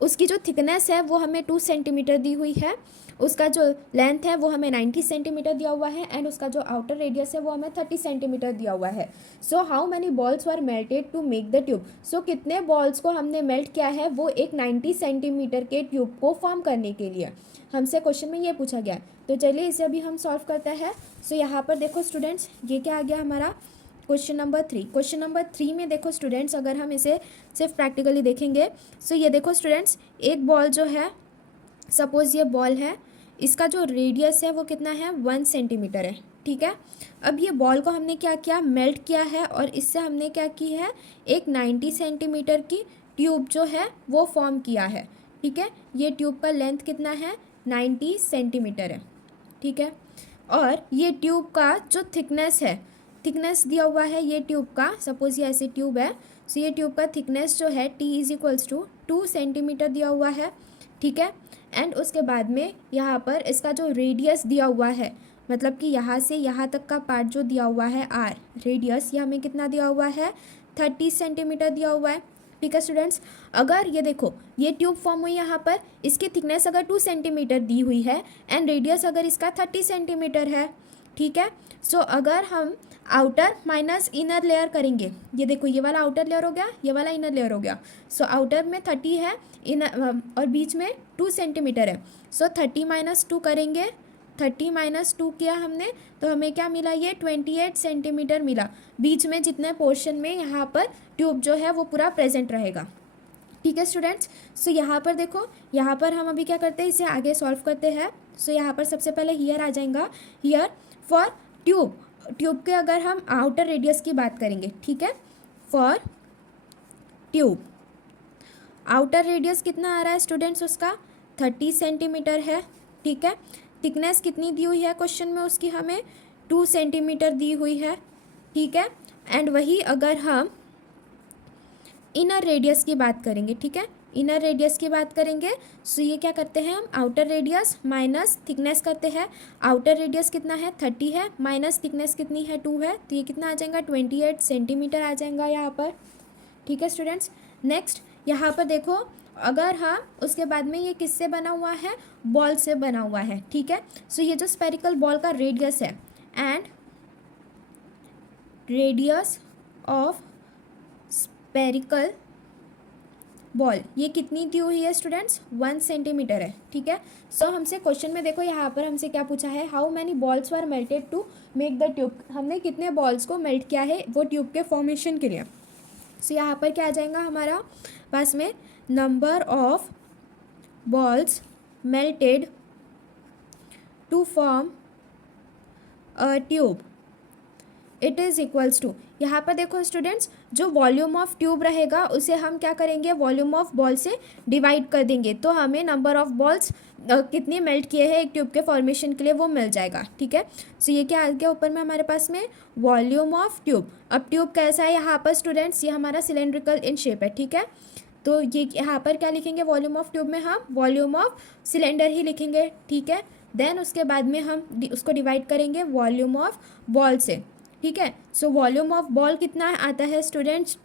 उसकी जो थिकनेस है वो हमें 2 सेंटीमीटर दी हुई है, उसका जो लेंथ है वो हमें 90 सेंटीमीटर दिया हुआ है, एंड उसका जो आउटर रेडियस है वो हमें 30 सेंटीमीटर दिया हुआ है। So how many balls were melted to make the tube. So कितने बॉल्स को हमने मेल्ट किया है वो एक 90 सेंटीमीटर के ट्यूब को फॉर्म करने के लिए, हमसे क्वेश्चन में ये पूछा गया। तो चलिए इसे अभी हम सॉल्व करते हैं। सो यहाँ पर देखो स्टूडेंट्स ये क्या आ गया हमारा क्वेश्चन नंबर 3। क्वेश्चन नंबर 3 में देखो स्टूडेंट्स अगर हम इसे सिर्फ प्रैक्टिकली देखेंगे, सो ये देखो स्टूडेंट्स एक बॉल जो है, सपोज़ ये बॉल है, इसका जो रेडियस है वो कितना है 1 सेंटीमीटर है, ठीक है। अब ये बॉल को हमने क्या किया, मेल्ट किया है, और इससे हमने क्या की है एक 90 सेंटीमीटर की ट्यूब जो है वो फॉर्म किया है, ठीक है। ये ट्यूब का लेंथ कितना है 90 सेंटीमीटर है, ठीक है। और ये ट्यूब का जो थिकनेस है, थिकनेस दिया हुआ है ये ट्यूब का, सपोज ये ऐसी ट्यूब है, सो ये ट्यूब का थिकनेस जो है T is equals to 2 centimetre दिया हुआ है, ठीक है। एंड उसके बाद में यहाँ पर इसका जो रेडियस दिया हुआ है मतलब कि यहाँ से यहाँ तक का पार्ट जो दिया हुआ है आर रेडियस, ये हमें कितना दिया हुआ है 30 सेंटीमीटर दिया हुआ है। ठीक है स्टूडेंट्स, अगर ये देखो ये ट्यूब फॉर्म हुई यहाँ पर, इसकी थिकनेस अगर 2 सेंटीमीटर दी हुई है एंड रेडियस अगर इसका 30 सेंटीमीटर है। ठीक है, सो अगर हम आउटर माइनस इनर लेयर करेंगे, ये देखो ये वाला आउटर लेयर हो गया, ये वाला इनर लेयर हो गया। सो आउटर में 30 है, इनर और बीच में 2 सेंटीमीटर है। सो 30 माइनस 2 करेंगे, 30 माइनस 2 किया हमने तो हमें क्या मिला, ये 28 सेंटीमीटर मिला। बीच में जितने पोर्शन में यहाँ पर ट्यूब जो है वो पूरा प्रेजेंट रहेगा। ठीक है स्टूडेंट्स, सो यहाँ पर देखो, यहाँ पर हम अभी क्या करते हैं, इसे आगे सॉल्व करते हैं। सो यहाँ पर सबसे पहले हियर आ जाएगा, हियर फॉर ट्यूब, ट्यूब के अगर हम आउटर रेडियस की बात करेंगे, ठीक है, फॉर ट्यूब आउटर रेडियस कितना आ रहा है स्टूडेंट्स, उसका 30 सेंटीमीटर है। ठीक है, थिकनेस कितनी दी हुई है क्वेश्चन में उसकी, हमें 2 सेंटीमीटर दी हुई है। ठीक है, एंड वही अगर हम इनर रेडियस की बात करेंगे, ठीक है, इनर रेडियस की बात करेंगे, सो ये क्या करते हैं हम, आउटर रेडियस माइनस थिकनेस करते हैं। आउटर रेडियस कितना है 30 है, माइनस थिकनेस कितनी है 2 है, तो ये कितना आ जाएगा 28 सेंटीमीटर आ जाएगा यहाँ पर। ठीक है स्टूडेंट्स, नेक्स्ट यहाँ पर देखो, अगर हाँ उसके बाद में ये किससे बना हुआ है, बॉल से बना हुआ है। ठीक है, सो ये जो स्पेरिकल बॉल का रेडियस है and radius of spherical ball ये कितनी दी हुई है स्टूडेंट्स, 1 सेंटीमीटर है। ठीक है, सो हमसे क्वेश्चन में देखो यहाँ पर हमसे क्या पूछा है, how many balls were melted to make the tube, हमने कितने बॉल्स को मेल्ट किया है वो ट्यूब के फॉर्मेशन के लिए। सो यहाँ पर क्या आ जाएगा हमारा पास में, number of balls melted to form a tube, it is equals to, यहाँ पर देखो स्टूडेंट्स, जो वॉल्यूम ऑफ ट्यूब रहेगा उसे हम क्या करेंगे, वॉल्यूम ऑफ बॉल से डिवाइड कर देंगे, तो हमें नंबर ऑफ बॉल्स कितने मेल्ट किए हैं एक ट्यूब के फॉर्मेशन के लिए वो मिल जाएगा। ठीक है, सो ये क्या आ गया ऊपर में हमारे पास में, वॉल्यूम ऑफ ट्यूब। अब ट्यूब कैसा है यहाँ पर स्टूडेंट्स, ये हमारा सिलेंड्रिकल इन शेप है। ठीक है, तो ये यहाँ पर क्या लिखेंगे, वॉल्यूम ऑफ ट्यूब में हम वॉल्यूम ऑफ सिलेंडर ही लिखेंगे। ठीक है, देन उसके बाद में हम उसको डिवाइड करेंगे वॉल्यूम ऑफ बॉल से। ठीक है, सो वॉल्यूम ऑफ बॉल कितना आता है स्टूडेंट्स,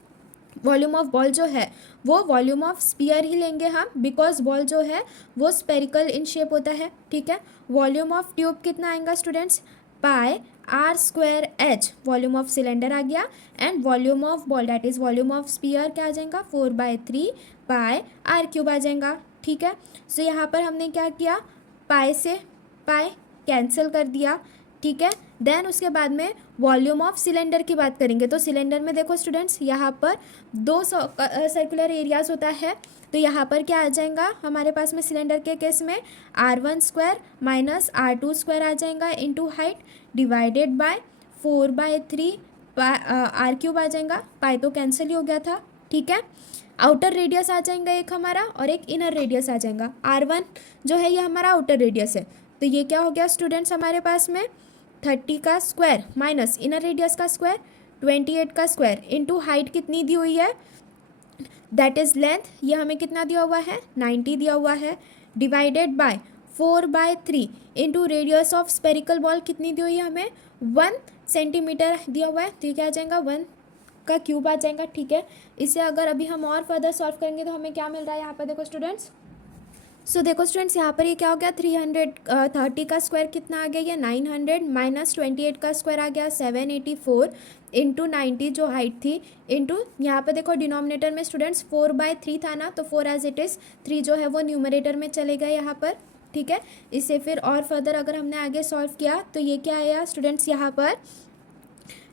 वॉल्यूम ऑफ बॉल जो है वो वॉल्यूम ऑफ स्पीयर ही लेंगे हम, बिकॉज बॉल जो है वो स्पेरिकल इन शेप होता है। ठीक है, वॉल्यूम ऑफ ट्यूब कितना आएगा students, pi R square H, volume of cylinder आ गया, and volume of ball that is volume of sphere क्या आ जाएगा 4/3 पाई आर क्यूब आ जाएगा। ठीक है, सो यहाँ पर हमने क्या किया, पाई से पाई कैंसिल कर दिया। ठीक है, देन उसके बाद में वॉल्यूम ऑफ सिलेंडर की बात करेंगे, तो सिलेंडर में देखो स्टूडेंट्स यहाँ पर 2 सर्कुलर एरियाज होता है, तो यहाँ पर क्या आ जाएगा हमारे पास में सिलेंडर के केस में R1 square minus R2 square आ जाएगा into height divided by 4/3 R cube आ जाएगा, पाई तो कैंसिल ही हो गया था। ठीक है, आउटर रेडियस आ जाएगा एक हमारा और एक इनर रेडियस आ जाएगा। R1 जो है ये हमारा आउटर रेडियस है, तो ये क्या हो गया स्टूडेंट्स हमारे पास में 30 का स्क्वायर माइनस इनर रेडियस का स्क्वायर 28 का स्क्वायर इंटू हाइट कितनी दी हुई है, दैट इज़ लेंथ, ये हमें कितना दिया हुआ है 90 दिया हुआ है, divided by 4/3 into radius of spherical ball कितनी दी हुई है हमें 1 सेंटीमीटर दिया हुआ है, तो ये क्या आ जाएगा 1 का क्यूब आ जाएगा। ठीक है, इसे अगर अभी हम और फर्दर सॉल्व करेंगे तो हमें क्या मिल रहा है यहाँ पर देखो स्टूडेंट्स, सो देखो स्टूडेंट्स यहाँ पर ये क्या हो गया 330 का स्क्वायर कितना आ गया, ये 900 माइनस 28 का स्क्वायर आ गया 784 इंटू 90 जो हाइट थी इंटू यहाँ पे देखो डिनोमिनेटर में स्टूडेंट्स 4/3 था ना, तो 4 एज इट इज़, 3 जो है वो न्यूमरेटर में चले गए यहाँ पर। ठीक है, इसे फिर और फर्दर अगर हमने आगे सॉल्व किया तो ये क्या आया स्टूडेंट्स, यहाँ पर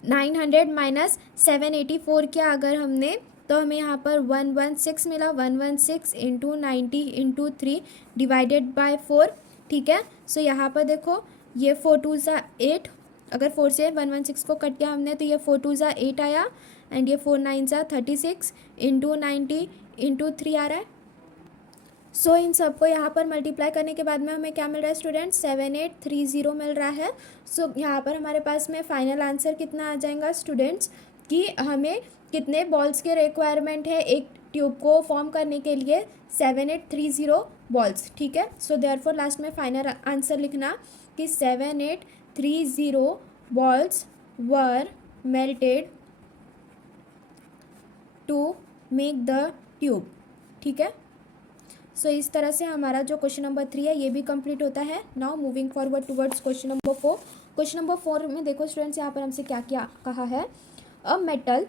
900 माइनस 784 किया अगर हमने, तो हमें यहाँ पर 116 मिला, 116 इंटू 90 इंटू 3 डिवाइडेड बाय 4। ठीक है, सो यहाँ पर देखो ये 4 2 ज़ा 8, अगर 4 से 116 को कट किया हमने तो ये 4 2 ज़ा 8 आया, एंड ये 4 9 ज़ा 36 इंटू 90 इंटू 3 आ रहा है। सो इन सबको यहाँ पर मल्टीप्लाई करने के बाद में हमें क्या मिल रहा है स्टूडेंट 7830 मिल रहा है। सो यहाँ पर हमारे पास में फाइनल आंसर कितना आ जाएगा स्टूडेंट्स, कि हमें कितने बॉल्स के रिक्वायरमेंट है एक ट्यूब को फॉर्म करने के लिए 7830 बॉल्स। ठीक है, सो देयरफॉर लास्ट में फाइनल आंसर लिखना कि 7830 30 balls were melted to make the tube. ठीक है, सो इस तरह से हमारा जो क्वेश्चन नंबर 3 है ये भी कंप्लीट होता है। Now moving forward towards question number 4। Question number 4 में देखो स्टूडेंट्स, यहाँ पर हमसे क्या क्या कहा है। A metal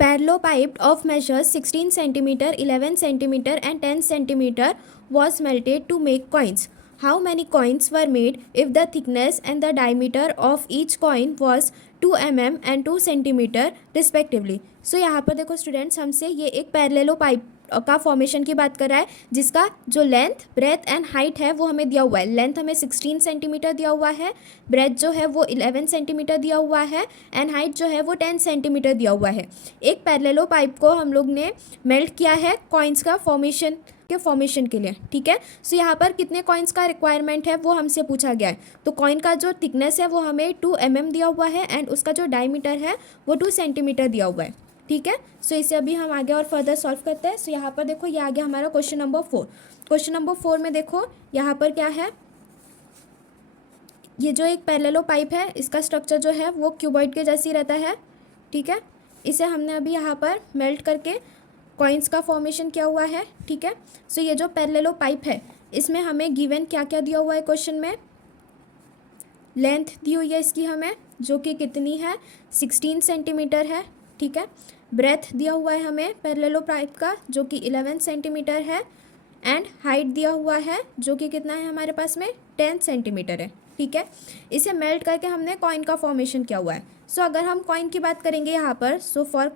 parallelepiped of measures 16 centimeter, 11 centimeter and 10 centimeter was melted to make coins. How many coins were made if the thickness and the diameter of each coin was 2 mm and 2 centimeter respectively? So यहाँ पर देखो स्टूडेंट्स, हमसे ये एक पैरेललो पाइप का फॉर्मेशन की बात कर रहा है, जिसका जो लेंथ, ब्रेथ एंड हाइट है वो हमें दिया हुआ है। लेंथ हमें 16 सेंटीमीटर दिया हुआ है, ब्रेथ जो है वो 11 सेंटीमीटर दिया हुआ है एंड हाइट जो है वो 10 सेंटीमीटर दिया हुआ है। एक पैरेललो पाइप को हम लोग ने मेल्ट किया है कॉइन्स का फॉर्मेशन के लिए। ठीक है, सो यहाँ पर कितने कॉइन्स का रिक्वायरमेंट है वो हमसे पूछा गया है। तो कॉइन का जो थिकनेस है वो हमें 2 mm दिया हुआ है एंड उसका जो डायमीटर है वो 2 सेंटीमीटर दिया हुआ है। ठीक है, सो इसे अभी हम आगे और फर्दर सॉल्व करते हैं। सो यहाँ पर देखो, ये आ गया हमारा क्वेश्चन नंबर 4। क्वेश्चन नंबर 4 में देखो यहाँ पर क्या है, ये जो एक पैरेललो पाइप है इसका स्ट्रक्चर जो है वो क्यूबॉइड के जैसी रहता है। ठीक है, इसे हमने अभी यहाँ पर मेल्ट करके कॉइन्स का फॉर्मेशन किया हुआ है। ठीक है, सो ये जो पैरेललो पाइप है इसमें हमें गिवन क्या क्या दिया हुआ है क्वेश्चन में। लेंथ दी हुई है इसकी हमें, जो कि कितनी है, 16 सेंटीमीटर है। ठीक है, ब्रेथ दिया हुआ है हमें पैरेललो पाइप का, जो कि 11 सेंटीमीटर है एंड हाइट दिया हुआ है जो कि कितना है हमारे पास में, 10 सेंटीमीटर है। ठीक है, इसे मेल्ट करके हमने कॉइन का फॉर्मेशन किया हुआ है। सो अगर हम कॉइन की बात करेंगे यहाँ पर, सो फॉर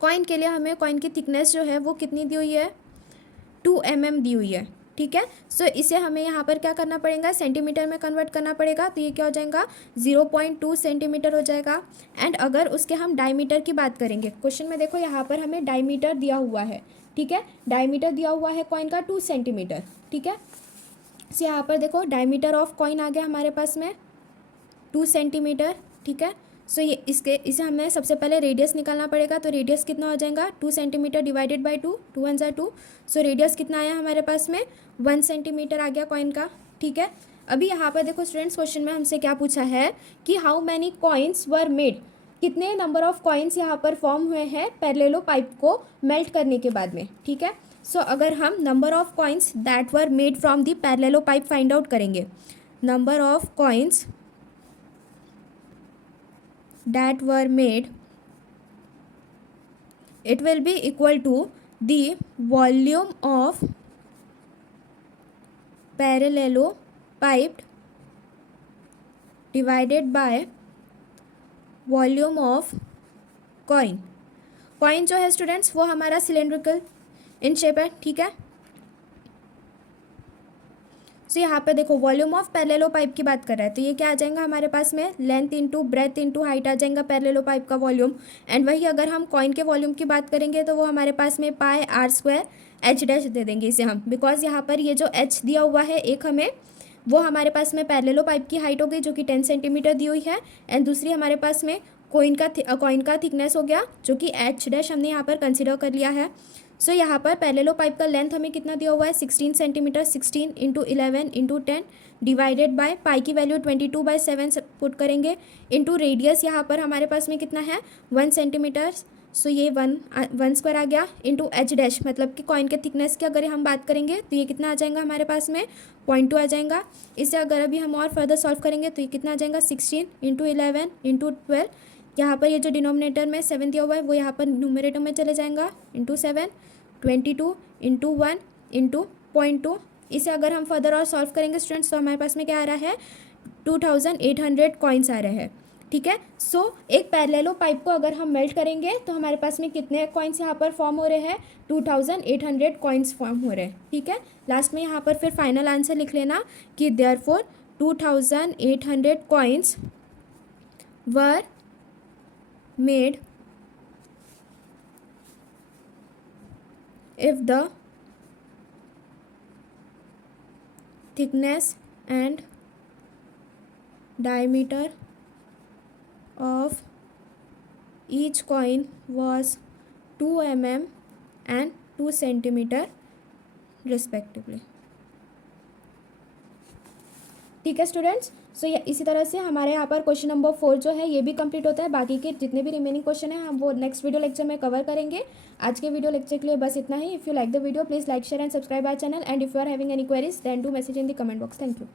कॉइन के लिए हमें कॉइन की थिकनेस जो है वो कितनी दी हुई है, 2 mm दी हुई है। ठीक है, सो इसे हमें यहाँ पर क्या करना पड़ेगा, सेंटीमीटर में कन्वर्ट करना पड़ेगा। तो ये क्या हो जाएगा, 0.2 सेंटीमीटर हो जाएगा। एंड अगर उसके हम डायमीटर की बात करेंगे, क्वेश्चन में देखो यहाँ पर हमें डायमीटर दिया हुआ है। ठीक है, डायमीटर दिया हुआ है कॉइन का 2 सेंटीमीटर। ठीक है, सो यहाँ पर देखो डायमीटर ऑफ कॉइन आ गया हमारे पास में 2 सेंटीमीटर। ठीक है, सो इसे हमें सबसे पहले रेडियस निकालना पड़ेगा। तो रेडियस कितना हो जाएगा, 2 centimetre divided by 2, 2 1 2। So radius कितना आया हमारे पास में, 1 सेंटीमीटर आ गया कॉइन का। ठीक है, अभी यहाँ पर देखो स्टूडेंट्स, क्वेश्चन में हमसे क्या पूछा है कि how many coins were made, कितने नंबर ऑफ कॉइन्स यहाँ पर फॉर्म हुए हैं पैरेललो पाइप को मेल्ट करने के बाद में। ठीक है, सो अगर हम number of coins that were made from the parallelepiped find out करेंगे, number of coins that were made, it will be equal to the volume of parallelopiped divided by volume of coin। Coin जो है स्टूडेंट्स वो हमारा सिलेंड्रिकल इन शेप है। ठीक है, सो यहाँ पे देखो वॉल्यूम ऑफ पैरेललो पाइप की बात कर रहा है, तो ये क्या आ जाएगा हमारे पास में, length into breadth into height आ जाएगा पैरेललो पाइप का वॉल्यूम। एंड वही अगर हम कॉइन के वॉल्यूम की बात करेंगे तो वो हमारे पास में पाई आर स्क्वायर एच डैश दे देंगे इसे हम, बिकॉज यहाँ पर ये जो एच दिया हुआ है एक हमें, वो हमारे पास में पैरेललो पाइप की हाइट हो गई जो कि 10 सेंटीमीटर दी हुई है। एंड दूसरी हमारे पास में कॉइन का थिकनेस हो गया जो कि एच डैश हमने यहाँ पर कंसिडर कर लिया है। सो यहाँ पर पैरेललो पाइप का लेंथ हमें कितना दिया हुआ है, 16 centimetre, 16 into 11 into 10 divided by pi की वैल्यू 22/7 पुट करेंगे, इंटू रेडियस यहाँ पर हमारे पास में कितना है, 1 सेंटीमीटर। सो ये 1 स्क्वायर आ गया, इंटू एच डैश मतलब कि कॉइन के थिकनेस की अगर हम बात करेंगे तो ये कितना आ जाएगा हमारे पास में, 0.2 आ जाएगा। इसे अगर अभी हम और फर्दर सॉल्व करेंगे तो ये कितना आ जाएगा, 16 इंटू 11 इंटू 12। यहाँ पर ये जो डिनोमिनेटर में 7 दिया हुआ है वो यहाँ पर न्यूमरेटर में चले जाएगा, इंटू 7, 22 इंटू 1 इंटू 0.2। इसे अगर हम फर्दर और सॉल्व करेंगे स्टूडेंट्स तो हमारे पास में क्या आ रहा है, 2800 कॉइन्स आ रहे हैं। ठीक है, सो एक पैरेललो पाइप को अगर हम मेल्ट करेंगे तो हमारे पास में कितने कॉइन्स यहाँ पर फॉर्म हो रहे हैं, 2800 कॉइन्स फॉर्म हो रहे हैं। ठीक है, लास्ट में यहाँ पर फिर फाइनल आंसर लिख लेना कि therefore 2800 coins were made if the thickness and diameter of each coin was 2 mm and 2 centimeter respectively। ठीक है स्टूडेंट्स। सो इसी तरह से हमारे यहाँ पर क्वेश्चन नंबर 4 जो है ये भी कंप्लीट होता है। बाकी के जितने भी रिमेनिंग क्वेश्चन हैं हम वो नेक्स्ट वीडियो लेक्चर में कवर करेंगे। आज के वीडियो लेक्चर के लिए बस इतना ही। If you like the video please like share and subscribe our channel, and if you are having any queries then do message in the comment box. Thank you.